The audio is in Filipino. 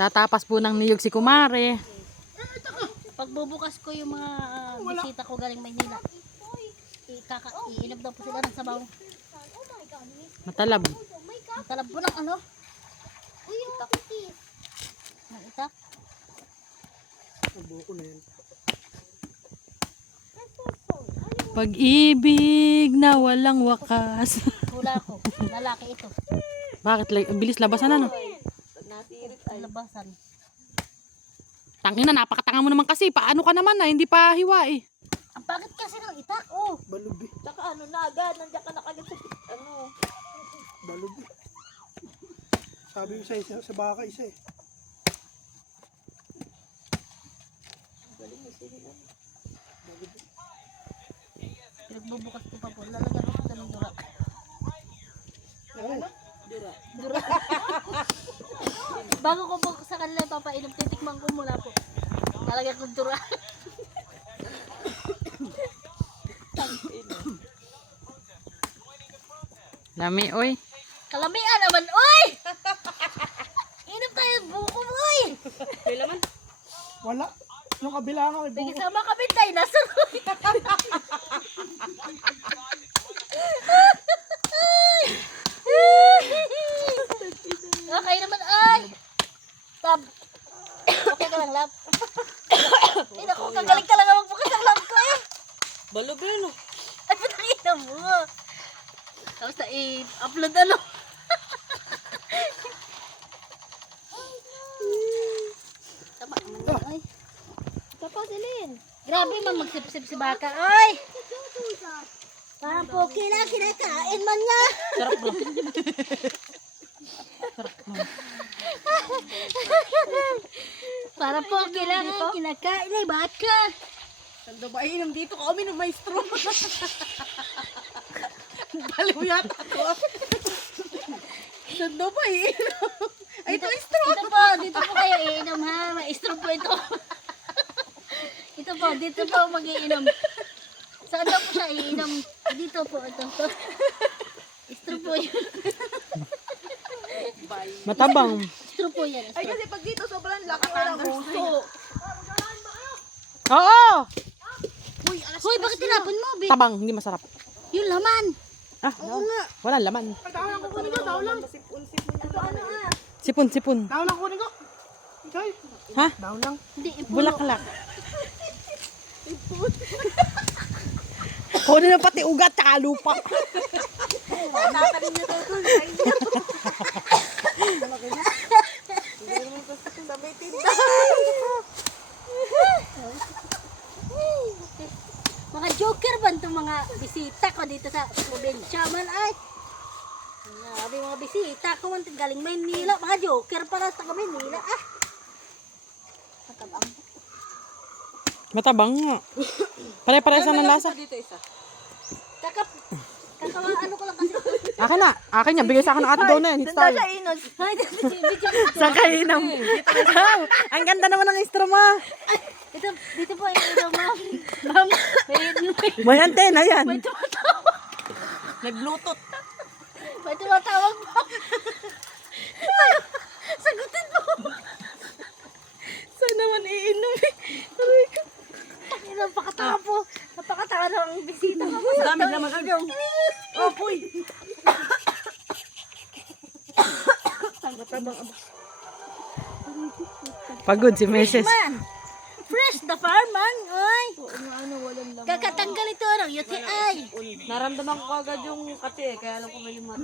Tatapas po ng niyog si Kumare. Pagbubukas ko yung mga bisita ko galing Maynila, iinab daw po sila ng sabaw. Matalab. Talab po ng ano? Itak. Ng itak. Pag-ibig na walang wakas. Hula ko. Lalaki ito. Bakit? Bilis labasan ano? Ang labasan. Tangina, napakatanga mo naman kasi. Paano ka naman na? Hindi pa hiwa eh. Ang bakit kasi ng itak? Oh. Balubi. Tsaka ano na agad. Nandiyan ka na agad sa ano. Balubi. Sabi ko sa baka isa eh. Pinagbubukas ko pa po. Lalagyan ko sa ng dura. Ano? Dura. Bago ko po sa kanila papainom, titikman ko muna po. Lalagyan ko dura. Lami, oy. Kalamian naman, oy! Inom tayo buko, oy! Wala. Yung kabila nga may Sige, buko. sama kami tayo. Nasa okay naman, ay! Tab. Okay ka lang, lab. Ay, naku, kagaling ka lang ang magbukas ng lab ko, eh. Balog yun oh. Ay, patangin mo. Tapos na i-upload ano. Tama naman yan, ay. Kapasilin. Grabe man magsip-sip si baka, ay. Parang po kinakain man niya. Sarap bro. Parang po kinakain ay baka. Sando ba inom dito? Kami ng maestro. Baliw yata to. Sando ba inom? Ay, ito maestro. Dito po kayo iinom ha. Maestro po ito. Dito po mag-iinom. Saan daw po siya iinom? Dito po ito. Maestro po yun. Matabang. Maestro po yan. Ay, kasi pag dito sobrang laki ng puso. Oo! Hoy, bakit tinapon mo? Tabang, hindi masarap. Yung laman. Ah, wala laman. Daw lang kukunin ko, daw lang. Sipon, sipon. Daw lang kukunin ko. Choy. Ha? Daw lang. Hindi, Bulaklak. Kunin na pati ugat tsaka lupa. Tatanin niyo to dun. Sa may tinda. mga joker ba itong mga bisita ko dito sa probinsya man ay. Sabi mga bisita ko man galing Maynila. Mga joker pala sa Maynila ah. Matabang. Matabang nga. Pare-pares na ng lasa. Dito isa. Ano ko lang kasi. Akin na. Akin yan. Bigay sa akin ng ate daw na yan. Hits tayo. Inos. Ay, video. Sa kainam. Ang ganda naman ng instrument. Dito po yung ma'am. Ma'am, May antena yan. may tumatawag. Nag-bluetooth. May tumatawag mo. Sagutin mo. Saan naman iinom eh? Napakatawa po. Napakatawa ng bisita ko. Dami naman agad. Oh, puy. Pagod si Meses. Man, fresh the farman. Ay. Kakatanggal ito ng UTI. Naramdaman ko agad yung kati eh. Kaya alam ko may lumata.